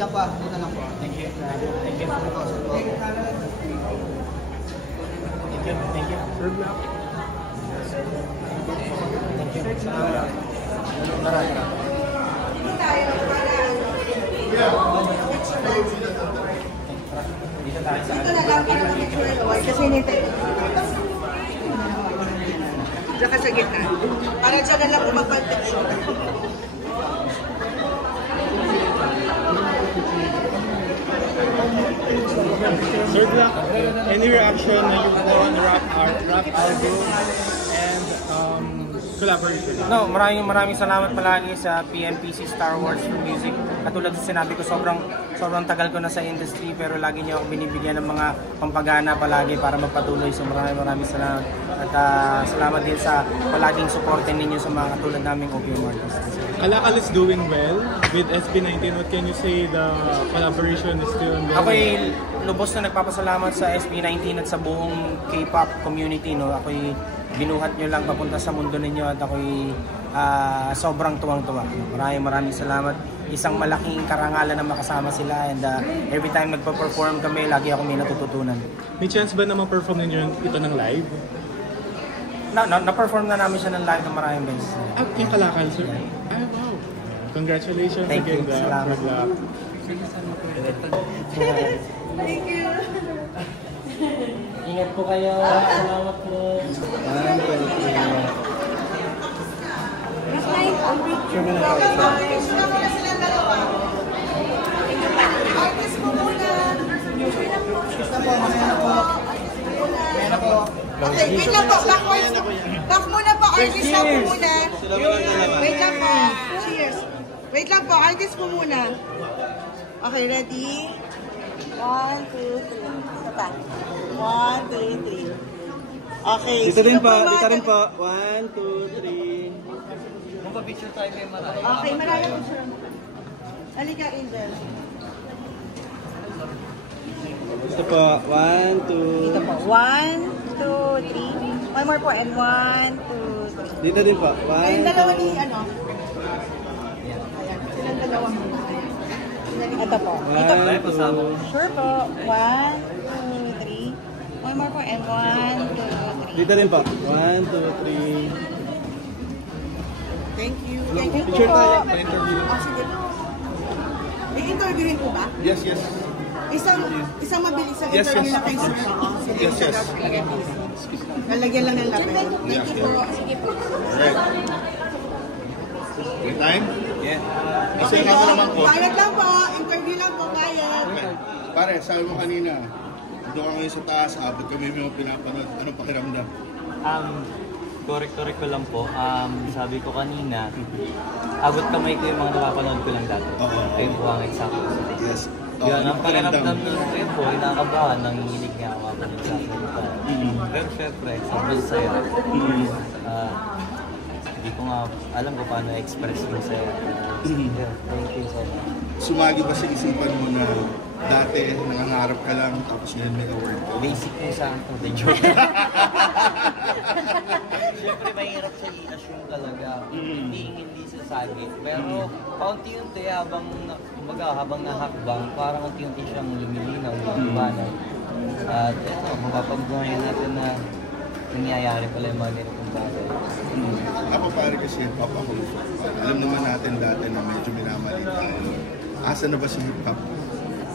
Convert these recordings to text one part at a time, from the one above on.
Wait lang po. Dito lang po. Thank you. Thank you. Thank you. Serve lang. Thank you. Marami. Dito tayo sa Dito na lang para mag-picture kasi nito. Diyan ka sa gitna. Para dyan na lang kumapag-picture. Sir Black, any reaction na yung on rap album and collaboration? No, maraming salamat palagi sa PMPC Star Wars for Music. Katulad sa sinabi ko, sobrang tagal ko na sa industry pero lagi niyo ako binibigyan ng mga pampagana palagi para magpatuloy. So maraming salamat. At salamat din sa palaging supportin ninyo sa mga katulad naming OPM artists. Kalakal is doing well with SB19. What can you say? The collaboration is still ongoing? Ako'y lubos na nagpapasalamat sa SB19 at sa buong K-pop community. No? Ako'y binuhat nyo lang papunta sa mundo ninyo at ako'y sobrang tuwang-tuwa. Maraming salamat. Isang malaking karangalan na makasama sila and every time nagpa-perform kami, lagi ako may natututunan. May chance ba na ma-perform ninyo ito ng live? Na-perform na namin siya ng live ng maraming beses. Yung Kalakal, sir? Ay, wow. Congratulations Thank again, you. Salamat. Thank you. Ingat po kayo. Salamat po. Artist mo muna. Okay, wait lang po. Back muna po. Artist lang po muna. Wait lang po. Cheers. Wait lang po. Artist mo muna. Okay, ready? 1, 2, 3. Isa pa. 1, 2, 3. Okay. Dito rin po. 1, 2, 3. Magpa-picture tayo may marami. Okay, marami po siya. Halika, Angel. Dito po. 1, 2. Dito po. 1, 2, 3. One more po. And 1, 2, 3. Dito din po. 1, Ayun, dalawa ni ano? Ayan, silang dalawa. Ito po. Ito po. Sure po. 1, 2, 3. One more po. And 1, 2, 3. Dito rin po. 1, 2, 3. Thank you. Thank you Picture po. tayo. Pa-interview. Sige po. I-interviewin po ba? Yes, yes. Isang mabilis sa Yes, interview yes. na kayo, sir. Sige, Yes, yes. Lalagyan lang ng lapel. Thank you po. Sige po. Alright. May time? Yeah. Kasi kami naman po. Bayad lang po. Interview lang po. Bayad. Pare, sabi mo kanina, doon ka ngayon sa taas, abot kami may mga pinapanood. Anong pakiramdam? Correct ko lang po. Sabi ko kanina, abot kamay ko yung mga napapanood ko lang dati. Oo. Ayun po ang eksakto. Yes. Yun, ang pakiramdam nun ko yun po, inakabahan, nanginginig nga ako ako ng sasalita. Pero syempre, sobrang saya. Hindi ko nga alam kung paano express yung saya. Yeah, thank you so much. Sumagi ba sa isipan mo na dati nangangarap ka lang tapos ngayon may award ka? Basic mo sa akin to, the joke. Siyempre, mahirap siya i-assume talaga. Hindi sasagi. Pero, paunti-unti habang nahakbang, parang unti-unti siyang lumilinaw, lumabanag. At ito, mapapagbuhayan natin na nangyayari pala yung mga ganitong bagay. Ako pare kasi, papa ko, alam naman natin dati na medyo minamali tayo. Asa na ba si hip-hop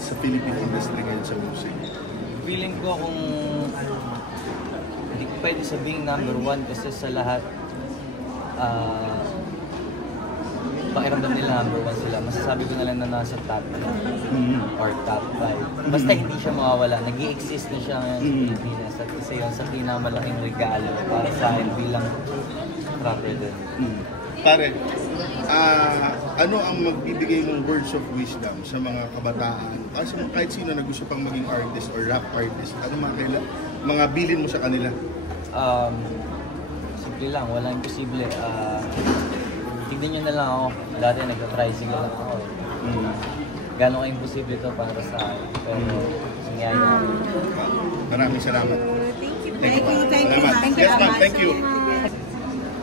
sa Philippine industry ngayon sa music? Feeling ko kung hindi ko pwede sabihin number 1 kasi sa lahat pakiramdam nila number 1 sila. Masasabi ko na lang na nasa top 10 or top 5. Basta hindi siya mawawala. Nag-i-exist na siya ngayon sa Pilipinas at isa yun sa pinakamalaking regalo para sa akin bilang rapper din. Pare, ano ang magbibigay mong words of wisdom sa mga kabataan? Kasi kahit sino na gusto pang maging artist or rap artist, ano mga bilin mo sa kanila? Simple lang, walang imposible. Tignan nyo na lang ako. Dati nagka-tricycle lang ako. Gano'n ka-imposible ito para sa akin. Pero, nangyayari. Maraming salamat. Thank you. Thank you. Salamat. Thank you. Yes, ma'am. Thank you.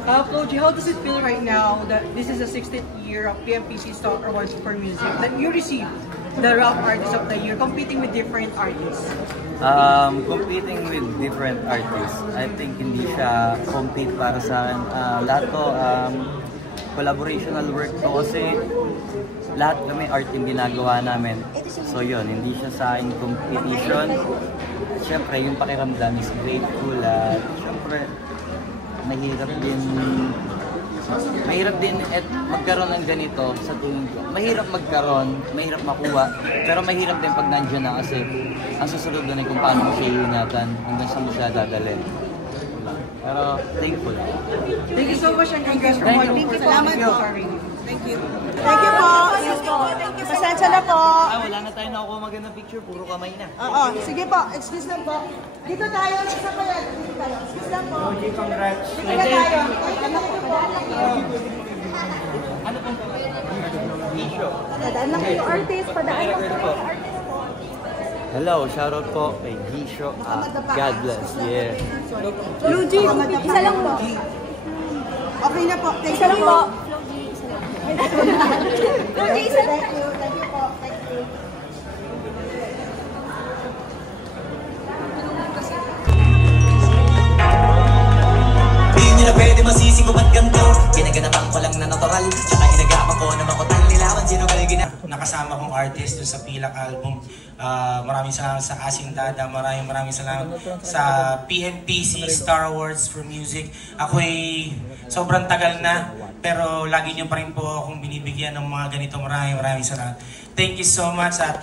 Floji, how does it feel right now that this is the 60th year of PMPC Star Awards for Music that you received the Rap Artist of the Year, competing with different artists? Competing with different artists, I think hindi siya compete para sa akin. Lahat to, collaborational work to kasi lahat kami art yung ginagawa namin. So yun, hindi siya sa akin competition. Siyempre, yung pakiramdam is grateful at siyempre, mahirap din at magkaroon ng ganito sa tingin ko. Mahirap magkaroon, mahirap makuha, pero mahirap din pag nandiyan na kasi ang susunod doon ay kung paano mo siya iingatan hanggang saan mo siya dadalhin. Pero thankful. Thank you so much and congrats for Thank morning. you. Salamat Thank you. po. Thank you. Thank you po. Yes po. Pasensya na po. Wala na tayo nakuha magandang picture, puro kamay na. Oo, sige po. Excuse lang po. Dito tayo. Isa pa yan. Dito tayo. Excuse lang po. Congrats. Dito na tayo. Ano po? Ano pong issue? Padaan lang kayo artist. Padaan lang kayo artist po. Hello, shoutout po kay Gisho. God bless. Yeah. Luigi, isa lang po. Okay na po. Thank you po. Luigi, isa lang. Thank you. Thank you po. Thank you. Di nila pwede masising kung ba't ganito. Ginaganapan ko lang na natural. Tsaka inagapan ko na makutan lilawan. Sino kayo Nakasama kong artist dun sa Pilak album. Maraming salamat sa Asindada, maraming salamat sa PNPC Star Awards for Music. Ako'y sobrang tagal na, pero lagi niyo pa rin po akong binibigyan ng mga ganito. Maraming salamat. Thank you so much at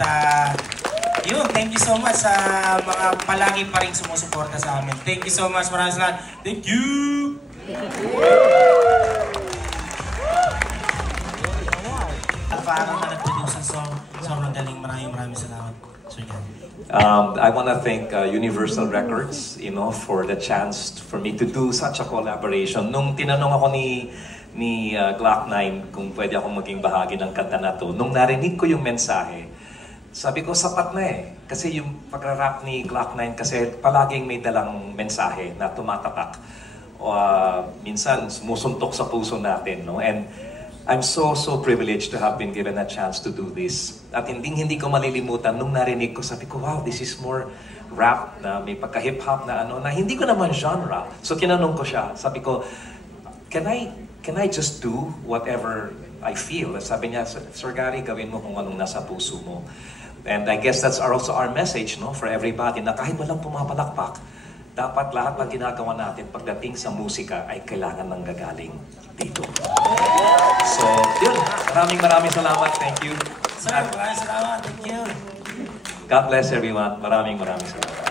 thank you so much sa mga palagi pa rin sumusuporta sa amin. Thank you so much, maraming salamat. Thank you! Parang na nag-produce ng song. Sobrang galing. Maraming salamat. So, I want to thank Universal Records, for the chance for me to do such a collaboration. Nung tinanong ako ni Glock 9 kung pwede akong maging bahagi ng kanta na to, nung narinig ko yung mensahe, sabi ko, sapat na eh. Kasi yung pag-rap ni Glock 9 kasi palaging may dalang mensahe na tumatatak. Minsan sumusuntok sa puso natin, no? And I'm so privileged to have been given a chance to do this. At hindi ko malilimutan, nung narinig ko, sabi ko, wow, this is more rap na may pagka-hip-hop na na hindi ko naman genre. So tinanong ko siya, sabi ko, can I just do whatever I feel? At sabi niya, Sir Gary, gawin mo kung anong nasa puso mo. And I guess that's also our message, no, for everybody, na kahit walang pumapalakpak, dapat lahat ng ginagawa natin pagdating sa musika ay kailangan ng gagaling dito. So, yun. Maraming salamat. Thank you. Sir, maraming salamat. Thank you. God bless everyone. Maraming salamat.